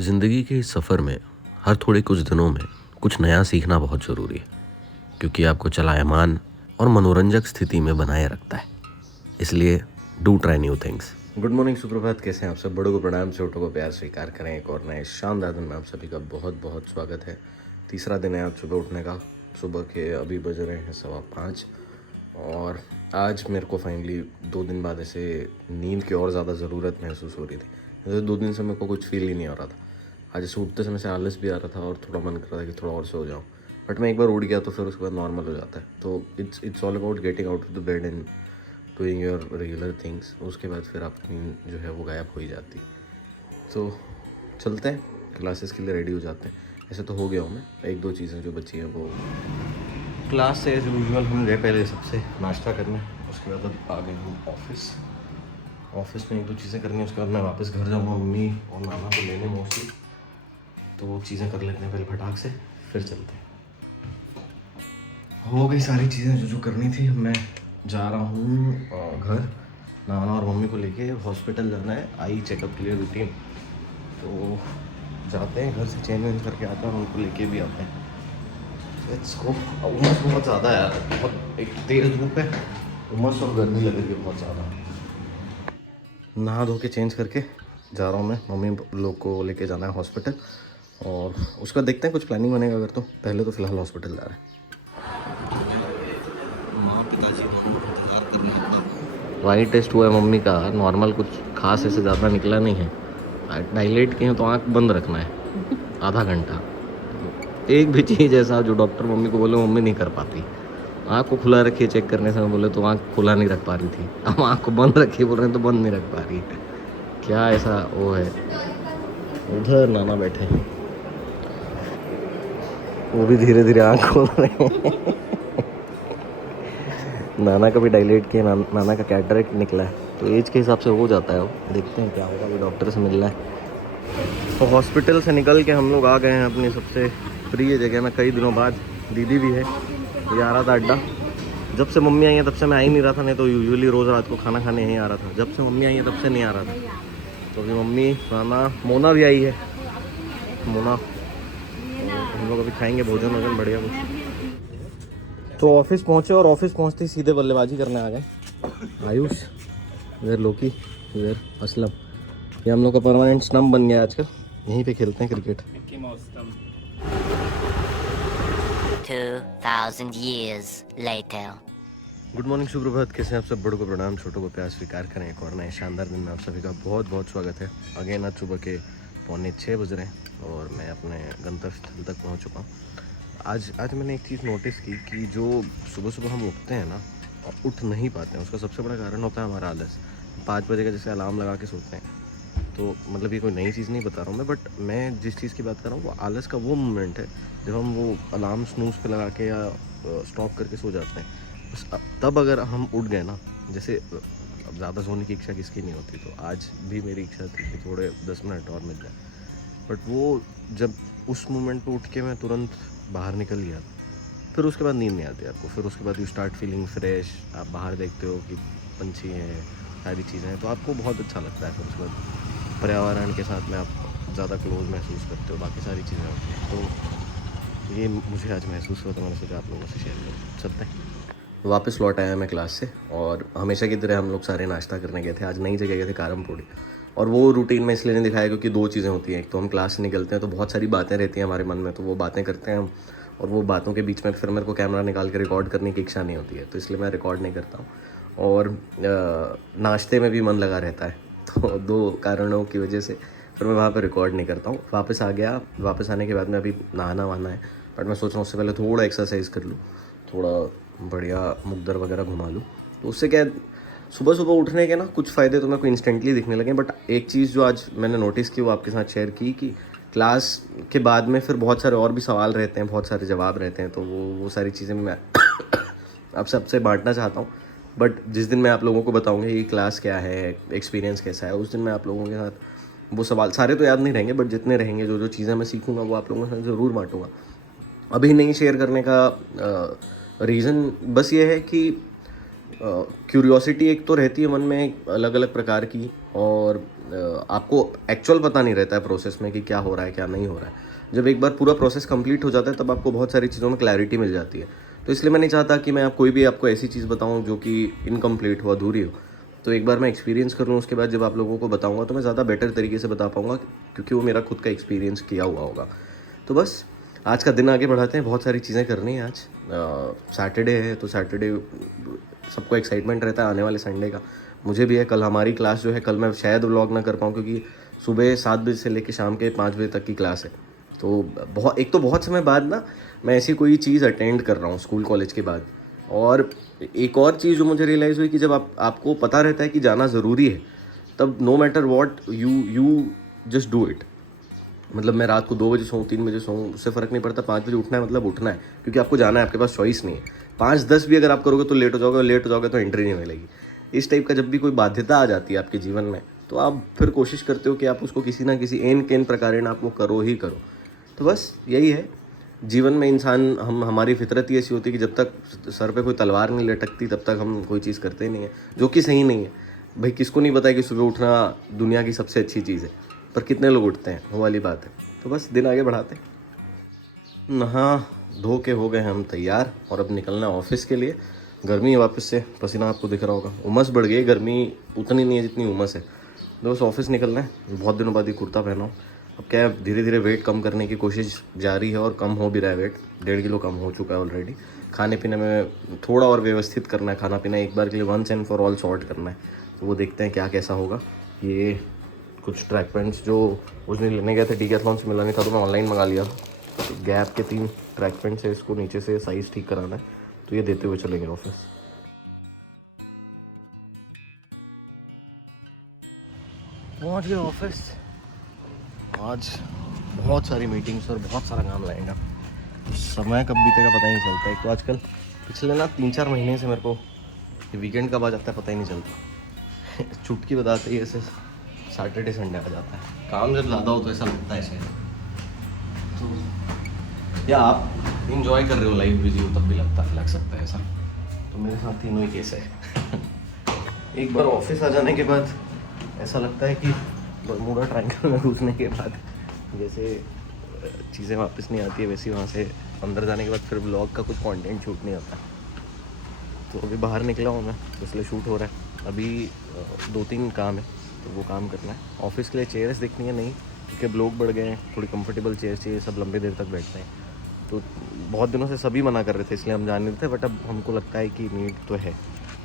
ज़िंदगी के इस सफ़र में हर थोड़े कुछ दिनों में कुछ नया सीखना बहुत ज़रूरी है, क्योंकि आपको चलायमान और मनोरंजक स्थिति में बनाए रखता है। इसलिए do try new things. Good morning, सुप्रभात। कैसे हैं आप सब? बड़ों को प्रणाम, छोटों को प्यार स्वीकार करें। एक और नए शानदार दिन में आप सभी का बहुत बहुत स्वागत है। तीसरा दिन है आज सुबह उठने का। सुबह के अभी बज रहे हैं 5:15 और आज मेरे को फाइनली 2 दिन बाद ऐसे नींद की और ज़्यादा ज़रूरत महसूस हो रही थी। जैसे 2 दिन से मेरे को कुछ फील ही नहीं हो रहा था। आज ऐसे उठते समय से आलस भी आ रहा था और थोड़ा मन कर रहा था कि थोड़ा और सो जाऊँ, बट मैं एक बार उठ गया तो फिर उसके बाद नॉर्मल हो जाता है। तो it's all about getting out of the bed and doing your regular things. उसके बाद फिर आपकी नींद जो है वो गायब हो ही जाती। तो चलते हैं, क्लासेस के लिए रेडी हो जाते हैं। ऐसे तो हो गया हूँ मैं, एक दो चीज़ें जो बची हैं वो क्लास से एज यूजुअल हम गए पहले सबसे नाश्ता करने। उसके बाद अब आ गए हम ऑफिस में एक दो चीज़ें करनी है। उसके बाद मैं वापस घर जाऊँगा मम्मी और नाना को लेने मोस्टली, तो वो चीज़ें कर लेते हैं पहले फटाक से, फिर चलते हैं। हो गई सारी चीज़ें जो जो करनी थी। अब मैं जा रहा हूँ घर। नाना और मम्मी को लेके हॉस्पिटल जाना है, आई चेकअप के लिए रूटीन। तो जाते हैं, घर से चेंज वेंज करके आते हैं और उनको लेके भी आते हैं। Let's go. उमस बहुत ज़्यादा है यार, बहुत एक तेज़ धूप है, उमस और गर्मी लग रही है बहुत ज़्यादा। नहा धो के चेंज करके जा रहा हूँ मैं। मम्मी लोग को लेके जाना है हॉस्पिटल और उसका देखते हैं कुछ प्लानिंग बनेगा अगर, तो पहले तो फ़िलहाल हॉस्पिटल जा रहे हैं। माँ पिताजी दोनों इंतज़ार कर रहे हैं अपना। वाई टेस्ट हुआ है मम्मी का, नॉर्मल कुछ खास ऐसे ज़्यादा निकला नहीं है। डायलेट किए हैं तो आँख बंद रखना है आधा घंटा। एक भी चीज़ ऐसा जो डॉक्टर मम्मी को बोले मम्मी नहीं कर पाती। आँख को खुला रखिए चेक करने से बोले तो आँख खुला नहीं रख पा रही थी, अब आँख को बंद रखिए बोल रहे हैं तो बंद नहीं रख पा रही। क्या ऐसा वो है। उधर नाना बैठे हैं, वो भी धीरे धीरे आँख खोल रहे हैं। नाना का भी डायलेट किया, नाना का कैटरेक्ट निकला है, तो एज के हिसाब से हो जाता है वो। देखते हैं क्या होगा, अभी डॉक्टर से मिलना है। तो हॉस्पिटल से निकल के हम लोग आ गए हैं अपनी सबसे प्रिय जगह में कई दिनों बाद। दीदी भी है, ये आ रहा था अड्डा। जब से मम्मी आई है तब से मैं आ ही नहीं रहा था, नहीं तो यूजुअली रोज़ रात को खाना खाने यहीं आ रहा था। जब से मम्मी आई है तब से नहीं आ रहा था। तो अभी मम्मी, नाना, मोना भी आई है। मोना तो हम लोग अभी खाएंगे भोजन वोजन बढ़िया कुछ। तो ऑफिस पहुँचे और ऑफिस पहुँचते ही सीधे बल्लेबाजी करने आ गए। आयुष इधर, लोकी इधर, असलम। ये हम लोग का परमानेंट स्टंप बन गया आजकल, यहीं पे खेलते हैं cricket. 2000 years later. Good morning, सुप्रभात। कैसे हैं आप सब? बड़ों को प्रणाम, छोटों को प्यार स्वीकार करें। एक और नए शानदार दिन में आप सभी का बहुत बहुत स्वागत है। अगेन आज सुबह के 5:45 बज रहे हैं और मैं अपने गंतव्य स्थल तक पहुंच चुका हूं। आज मैंने एक चीज़ नोटिस की कि जो सुबह सुबह हम उठते हैं ना और उठ नहीं पाते हैं, उसका सबसे बड़ा कारण होता है हमारा आलस। 5 बजे का जैसे अलार्म लगा के सोते हैं, तो मतलब ये कोई नई चीज़ नहीं बता रहा हूँ मैं, बट मैं जिस चीज़ की बात कर रहा हूँ वो आलस का वो मोमेंट है जब हम वो अलार्म स्नूज़ पे लगा के या स्टॉप करके सो जाते हैं। बस तब अगर हम उठ गए ना, जैसे अब ज़्यादा सोने की इच्छा किसकी नहीं होती, तो आज भी मेरी इच्छा थी कि थोड़े 10 मिनट और मिल जाए। बट वो जब उस मोमेंट पे उठ के मैं तुरंत बाहर निकल गया, फिर उसके बाद नींद नहीं आती आपको। फिर उसके बाद यू स्टार्ट फीलिंग फ्रेश। आप बाहर देखते हो कि पंछी हैं, सारी चीज़ें हैं, तो आपको बहुत अच्छा लगता है। फिर उसके बाद पर्यावरण के साथ में आप ज़्यादा क्लोज महसूस करते हो, बाकी सारी चीज़ें होती हैं। तो ये मुझे आज महसूस हुआ, तो मैंने सोचा आप लोगों से शेयर करूँ। चलते हैं। वापस लौट आया मैं क्लास से और हमेशा की तरह हम लोग सारे नाश्ता करने गए थे। आज नई जगह गए थे, कारमपोड़ी। और वो रूटीन में इसलिए नहीं दिखाया क्योंकि दो चीज़ें होती हैं। एक तो हम क्लास से निकलते हैं तो बहुत सारी बातें रहती हैं हमारे मन में, तो वो बातें करते हैं हम, और वो बातों के बीच में फिर मेरे को कैमरा निकाल के रिकॉर्ड करने की इच्छा नहीं होती है, तो इसलिए मैं रिकॉर्ड नहीं करता हूँ। और नाश्ते में भी मन लगा रहता है, तो दो कारणों की वजह से फिर मैं वहाँ पर रिकॉर्ड नहीं करता हूँ। वापस आ गया, वापस आने के बाद में अभी नहाना वहाना है, बट मैं सोच रहा हूँ उससे पहले थोड़ा एक्सरसाइज कर लूँ, थोड़ा बढ़िया मुकदर वगैरह घुमा लूँ। तो उससे क्या है, सुबह सुबह उठने के ना कुछ फ़ायदे तो मेरे को इंस्टेंटली दिखने लगे। बट एक चीज़ जो आज मैंने नोटिस की वो आपके साथ शेयर की कि क्लास के बाद में फिर बहुत सारे और भी सवाल रहते हैं, बहुत सारे जवाब रहते हैं, तो वो सारी चीज़ें मैं आप सबसे बांटना चाहता हूँ। बट जिस दिन मैं आप लोगों को बताऊँगा कि क्लास क्या है, एक्सपीरियंस कैसा है, उस दिन मैं आप लोगों के साथ वो सवाल, सारे तो याद नहीं रहेंगे बट जितने रहेंगे, जो जो चीज़ें मैं सीखूँगा वो आप लोगों के साथ ज़रूर बांटूँगा। अभी नहीं शेयर करने का रीज़न बस ये है कि क्यूरियोसिटी एक तो रहती है मन में अलग अलग प्रकार की, और आपको एक्चुअल पता नहीं रहता है प्रोसेस में कि क्या हो रहा है क्या नहीं हो रहा है। जब एक बार पूरा प्रोसेस कंप्लीट हो जाता है तब आपको बहुत सारी चीज़ों में क्लैरिटी मिल जाती है। तो इसलिए मैं नहीं चाहता कि मैं कोई भी आपको ऐसी चीज़ बताऊं जो कि इनकम्प्लीट हो, अधूरी हो। तो एक बार मैं एक्सपीरियंस कर लूँ, उसके बाद जब आप लोगों को बताऊँगा तो मैं ज़्यादा बेटर तरीके से बता पाऊँगा, क्योंकि वो मेरा खुद का एक्सपीरियंस किया हुआ होगा। तो बस आज का दिन आगे बढ़ाते हैं, बहुत सारी चीज़ें करनी है। आज सैटरडे है तो सैटरडे सबको एक्साइटमेंट रहता है आने वाले संडे का। मुझे भी है। कल हमारी क्लास जो है, कल मैं शायद व्लॉग ना कर पाऊँ क्योंकि सुबह 7 बजे से लेकर शाम के 5 बजे तक की क्लास है। तो बहुत समय बाद ना मैं ऐसी कोई चीज़ अटेंड कर रहा हूँ स्कूल कॉलेज के बाद। और एक और चीज़ जो मुझे रियलाइज़ हुई कि जब आपको पता रहता है कि जाना ज़रूरी है, तब no matter what you just do it. मतलब मैं रात को 2 बजे सोऊं, 3 बजे सोऊं, उससे फ़र्क नहीं पड़ता। 5 बजे उठना है मतलब उठना है, क्योंकि आपको जाना है, आपके पास चॉइस नहीं है। 5-10 भी अगर आप करोगे तो लेट हो जाओगे, और लेट हो जाओगे तो एंट्री नहीं मिलेगी। इस टाइप का जब भी कोई बाध्यता आ जाती है आपके जीवन में, तो आप फिर कोशिश करते हो कि आप उसको किसी ना किसी एन केन प्रकारेण आप वो करो ही करो। तो बस यही है जीवन में। इंसान हमारी फितरत ही ऐसी होती है कि जब तक सर पे कोई तलवार नहीं लटकती तब तक हम कोई चीज़ करते नहीं है, जो कि सही नहीं है। भाई किसको नहीं पता है कि सुबह उठना दुनिया की सबसे अच्छी चीज़ है, पर कितने लोग उठते हैं, वो वाली बात है। तो बस दिन आगे बढ़ाते। नहा धो के हो गए हम तैयार, और अब निकलना है ऑफिस के लिए। गर्मी है वापस से, पसीना आपको दिख रहा होगा। उमस बढ़ गई, गर्मी उतनी नहीं है जितनी उमस है। तो बस ऑफिस निकलना है। बहुत दिनों बाद ही कुर्ता पहना हूँ। अब क्या है, धीरे धीरे वेट कम करने की कोशिश जारी है, और कम हो भी रहा है वेट। 1.5 किलो कम हो चुका है ऑलरेडी। खाने पीने में थोड़ा और व्यवस्थित करना है, खाना पीना एक बार के लिए once and for all sort करना है। तो वो देखते हैं क्या कैसा होगा। ये कुछ ट्रैक पैंट्स जो उस दिन लेने गए थे डीकैथलॉन से, मिला नहीं था तो मैं ऑनलाइन मंगा लिया। गैप के 3 ट्रैक पैंट्स है, इसको नीचे से साइज़ ठीक कराना है, तो ये देते हुए चलेंगे ऑफिस। पहुंच गए ऑफिस। आज बहुत सारी मीटिंग्स और बहुत सारा काम लाएगा। समय कब बीतेगा पता ही नहीं चलता। एक तो आजकल पिछले ना 3-4 महीने से मेरे को वीकेंड कब आ जाता है पता ही नहीं चलता। चुटकी बताते ही ऐसे सैटरडे संडे आ जाता है। काम जब ज़्यादा हो तो ऐसा लगता है शायद। तो या आप इंजॉय कर रहे हो, लाइफ बिजी हो, तब भी लग सकता है ऐसा। तो मेरे साथ तीनों ही केस है। एक बार ऑफिस आ जाने के बाद ऐसा लगता है कि बर्मुडा ट्रायंगल में घुसने के बाद जैसे चीज़ें वापस नहीं आती है, वैसे वहाँ से अंदर जाने के बाद फिर ब्लॉग का कुछ कंटेंट शूट नहीं होता। तो अभी बाहर निकला हूँ मैं, तो इसलिए शूट हो रहा है। अभी 2-3 काम है, तो वो काम करना है। ऑफिस के लिए चेयर्स देखनी है नहीं, क्योंकि अब लोग बढ़ गए हैं, थोड़ी कंफर्टेबल चेयर चाहिए, सब लंबे देर तक बैठते हैं। तो बहुत दिनों से सभी मना कर रहे थे, इसलिए हम जान नहीं थे, बट अब हमको लगता है कि नीड तो है,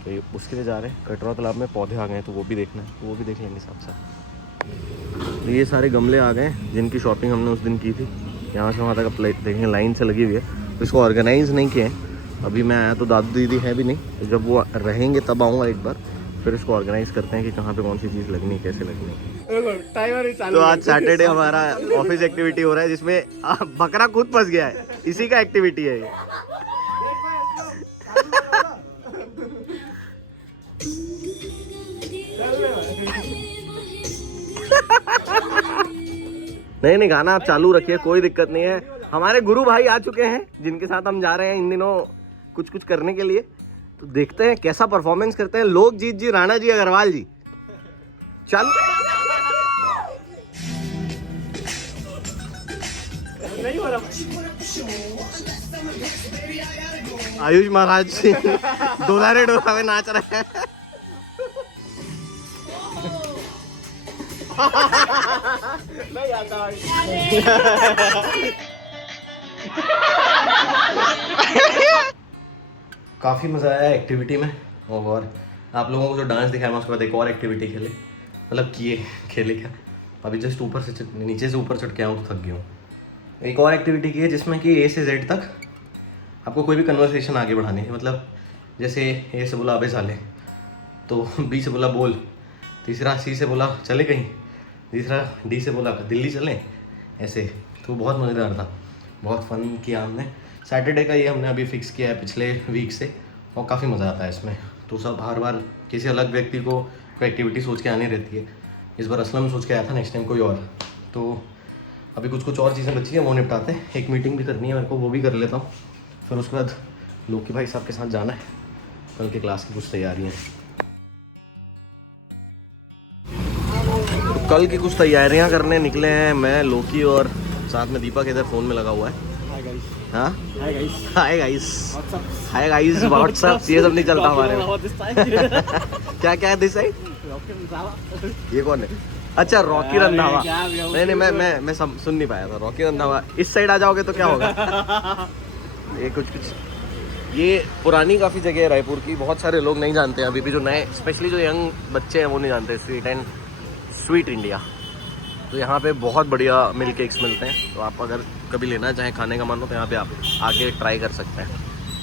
तो उसके लिए जा रहे हैं। कटरा तालाब में पौधे आ गए हैं, तो वो भी देखना है, तो वो भी देख लेंगे साथ साथ। तो ये सारे गमले आ गए जिनकी शॉपिंग हमने उस दिन की थी। यहाँ से वहाँ तक अब देखेंगे लाइन से लगी हुई है, तो इसको ऑर्गेनाइज़ नहीं किए हैं। अभी मैं आया तो दादू दीदी है भी नहीं, जब वो रहेंगे तब आऊँगा एक बार, फिर इसको ऑर्गेनाइज़ करते हैं कि कहाँ पे कौन सी चीज़ लगनी है, कैसे लगनी है। तो आज सैटरडे हमारा ऑफिस एक्टिविटी हो रहा है, जिसमें बकरा खुद फंस गया है, इसी का एक्टिविटी है ये। नहीं गाना आप चालू रखिए, कोई दिक्कत नहीं है। हमारे गुरु भाई आ चुके हैं जिनके साथ हम जा रहे हैं इन दिनों कुछ करने के लिए। तो देखते हैं कैसा परफॉर्मेंस करते हैं लोकजीत जी, राणा जी, अग्रवाल जी। चल आयुष महाराज डोलारे डोला में नाच रहे हैं। काफ़ी मज़ा आया एक्टिविटी में, और आप लोगों को जो डांस दिखाया मैं उसके बाद एक और एक्टिविटी खेले, मतलब खेले क्या, अभी जस्ट ऊपर से नीचे से ऊपर चढ़ के आऊँ तो थक गया हूँ। एक और एक्टिविटी की है जिसमें कि A से Z तक आपको कोई भी कन्वर्सेशन आगे बढ़ानी है। मतलब जैसे A से बोला अबे साले, तो B से बोला बोल, तीसरा C से बोला चले कहीं, तीसरा D से बोला दिल्ली चलें, ऐसे। तो बहुत मज़ेदार था, बहुत फ़न किया हमने। सैटरडे का ये हमने अभी फ़िक्स किया है पिछले वीक से, और काफ़ी मज़ा आता है इसमें। तो सब हर बार किसी अलग व्यक्ति को कोई एक्टिविटी सोच के आनी रहती है। इस बार असलम सोच के आया था, नेक्स्ट टाइम कोई और। तो अभी कुछ और चीज़ें बची हैं, वो निपटाते हैं। एक मीटिंग भी करनी है मेरे को, वो भी कर लेता हूँ। फिर उसके बाद लोकी भाई साहब के साथ जाना है, कल के क्लास की कुछ तैयारियां। कल की कुछ तैयारियां करने निकले हैं मैं, लोकी और साथ में दीपक इधर फ़ोन में लगा हुआ है। हाँ हाय गाइस व्हाट्सएप ये सब नहीं चलता हमारे में। क्या क्या दिस साइड? ये कौन है? अच्छा रॉकी रंधावा। नहीं मैं सुन नहीं पाया था। रॉकी रंधावा इस साइड आ जाओगे तो क्या होगा? ये कुछ ये पुरानी काफ़ी जगह है रायपुर की, बहुत सारे लोग नहीं जानते हैं अभी भी, जो नए स्पेशली जो यंग बच्चे हैं वो नहीं जानते स्वीट इंडिया। तो यहाँ पे बहुत बढ़िया मिल्क केक्स मिलते हैं, तो आप अगर कभी लेना चाहें खाने का मन हो तो यहाँ पे आप आके ट्राई कर सकते हैं।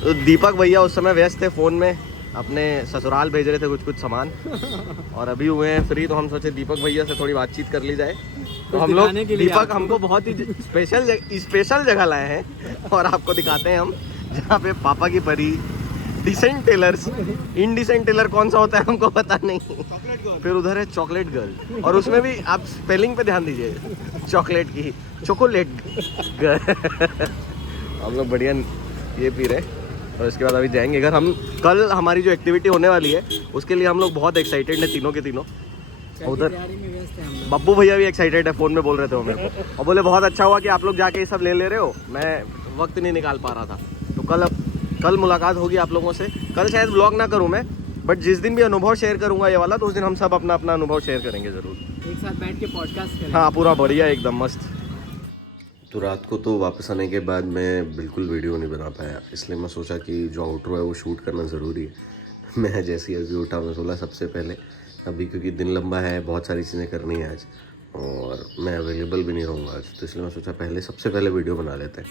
तो दीपक भैया उस समय व्यस्त थे, फ़ोन में अपने ससुराल भेज रहे थे कुछ सामान और अभी हुए हैं फ्री, तो हम सोचे दीपक भैया से थोड़ी बातचीत कर ली जाए। तो हम लोग दीपक हमको बहुत ही स्पेशल जगह लाए हैं और आपको दिखाते हैं हम, जहाँ पे पापा की परी, डिसेंट टेलर्स, इनडिसेंट टेलर कौन सा होता है हमको पता नहीं, फिर उधर है चॉकलेट गर्ल, और उसमें भी आप स्पेलिंग पे ध्यान दीजिए, चॉकलेट की चॉकलेट गर्ल। हम लोग बढ़िया ये पी रहे और इसके बाद अभी जाएंगे घर। हम कल हमारी जो एक्टिविटी होने वाली है उसके लिए हम लोग बहुत एक्साइटेड हैं, तीनों के तीनों। उधर बब्बू भैया भी एक्साइटेड है, फ़ोन में बोल रहे थे वो मेरे को, और बोले बहुत अच्छा हुआ कि आप लोग जाके ये सब ले रहे हो, मैं वक्त नहीं निकाल पा रहा था। तो कल मुलाकात होगी आप लोगों से। कल शायद व्लॉग ना करूं मैं, बट जिस दिन भी अनुभव शेयर करूंगा ये वाला, तो उस दिन हम सब अपना अपना अनुभव शेयर करेंगे ज़रूर, एक साथ बैठ के पॉडकास्ट करेंगे। हाँ पूरा बढ़िया एकदम मस्त। तो रात को तो वापस आने के बाद मैं बिल्कुल वीडियो नहीं बना पाया, इसलिए मैं सोचा कि जो आउटरो है वो शूट करना ज़रूरी है। मैं जैसे ही अभी उठा, मैं सोचा सबसे पहले अभी, क्योंकि दिन लंबा है, बहुत सारी चीज़ें करनी है आज और मैं अवेलेबल भी नहीं रहूँगा आज, तो इसलिए मैं सोचा सबसे पहले वीडियो बना लेते हैं।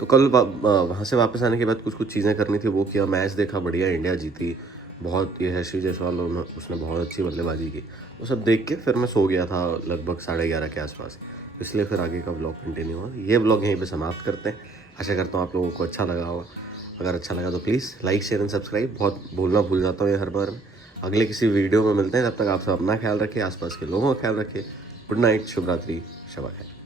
तो कल वहाँ से वापस आने के बाद कुछ चीज़ें करनी थी, वो किया। मैच देखा, बढ़िया इंडिया जीती, बहुत ये यशस्वी जायसवाल उसने बहुत अच्छी बल्लेबाजी की, वो सब देख के फिर मैं सो गया था लगभग 11:30 के आसपास, इसलिए फिर आगे का व्लॉग कंटिन्यू हुआ। ये व्लॉग यहीं पे समाप्त करते हैं। आशा करता हूँ आप लोगों को अच्छा लगा होगा। अगर अच्छा लगा तो please like share and subscribe. बहुत भूल जाता हूँ ये हर बार में। अगले किसी वीडियो में मिलते हैं, तब तक आप सब अपना ख्याल रखिए, आसपास के लोगों का ख्याल रखिए। गुड नाइट, शुभ रात्रि, शब खैर।